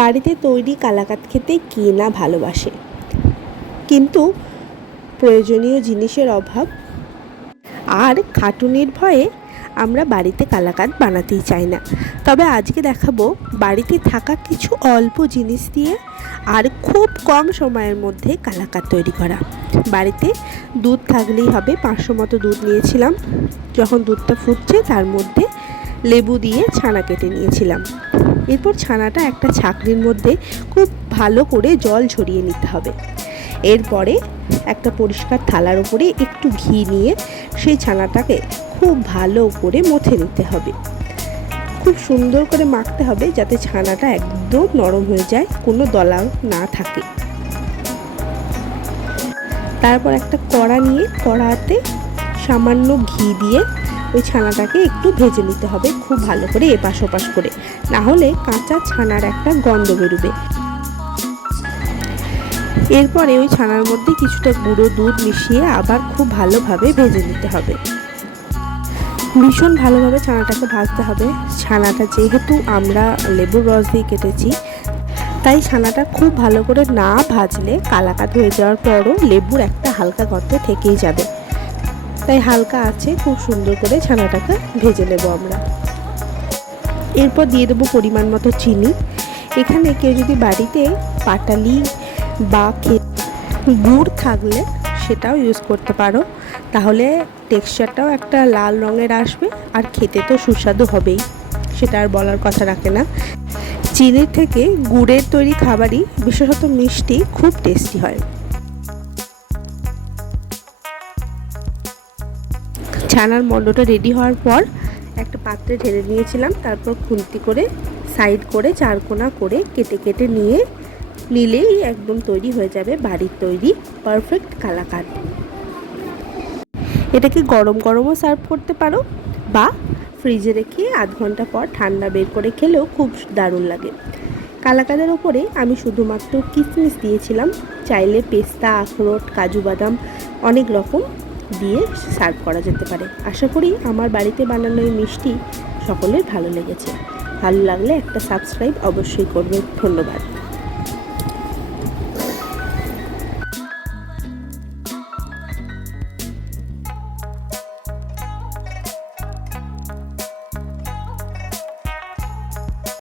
বাড়িতে তৈরি কালাকাঁদ খেতে কে না ভালোবাসে, কিন্তু প্রয়োজনীয় জিনিসের অভাব আর খাটুনির ভয়ে আমরা বাড়িতে কালাকাঁদ বানাতেই চাই না। তবে আজকে দেখাবো বাড়িতে থাকা কিছু অল্প জিনিস দিয়ে আর খুব কম সময়ের মধ্যে কালাকাঁদ তৈরি করা। বাড়িতে দুধ থাকলেই হবে। 500 মতো দুধ নিয়েছিলাম। যখন দুধটা ফুটছে তার মধ্যে লেবু দিয়ে ছানা কেটে নিয়েছিলাম। এরপর ছানাটা একটা ছাঁকনির মধ্যে খুব ভালো করে জল ঝরিয়ে নিতে হবে। এরপরে একটা পরিষ্কার থালার উপরে একটু ঘি নিয়ে সেই ছানাটাকে খুব ভালো করে মথে নিতে হবে। খুব সুন্দর করে মাখতে হবে যাতে ছানাটা একদম নরম হয়ে যায়, কোনো দলা না থাকে। তারপর একটা কড়া নিয়ে কড়াতে সামান্য ঘি দিয়ে ওই ছানাটাকে একটু ভেজে নিতে হবে খুব ভালো করে, এপাশ ওপাশ করে, না হলে কাঁচা ছানার একটা গন্ধ বেরোবে। এরপরে ওই ছানার মধ্যে কিছুটা গুঁড়ো দুধ মিশিয়ে আবার খুব ভালোভাবে ভেজে নিতে হবে। ভীষণ ভালোভাবে ছানাটাকে ভাজতে হবে। ছানাটা যেহেতু আমরা লেবুর রস দিয়ে কেটেছি, তাই ছানাটা খুব ভালো করে না ভাজলে কালাকাঁদ হয়ে যাওয়ার পরও লেবুর একটা হালকা গন্ধ থেকেই যাবে। তাই হালকা আছে খুব সুন্দর করে ছানাটাকে ভেজে নেব আমরা। এরপর দিয়ে দেবো পরিমাণ মতো চিনি। এখানে কেউ যদি বাড়িতে পাটালি বা গুড় থাকলে সেটাও ইউজ করতে পারো, তাহলে টেক্সচারটাও একটা লাল রঙের আসবে আর খেতে তো সুস্বাদু হবেই, সেটা আর বলার কথা রাখে না। চিনির থেকে গুড়ের তৈরি খাবারই, বিশেষত মিষ্টি, খুব টেস্টি হয়। ছানার মণ্ডটা রেডি হওয়ার পর একটা পাত্রে ঢেলে নিয়েছিলাম। তারপর খুন্তি করে সাইড করে চারকোনা করে কেটে কেটে নিলেই একদম তৈরি হয়ে যাবে বাড়ির তৈরি পারফেক্ট কালাকাঁদ। এটাকে গরম গরমও সার্ভ করতে পারো বা ফ্রিজে রেখে আধ ঘন্টা পর ঠান্ডা বের করে খেলেও খুব দারুণ লাগে। কালাকাঁদের ওপরে আমি শুধুমাত্র কিশমিশ দিয়েছিলাম, চাইলে পেস্তা, আখরোট, কাজু বাদাম অনেক রকম দিয়ে সার্ভ করা যেতে পারে। আশা করি আমার বাড়িতে বানানো এই মিষ্টি সকলের ভালো লেগেছে। ভালো লাগলে একটা সাবস্ক্রাইব অবশ্যই করবে। ধন্যবাদ।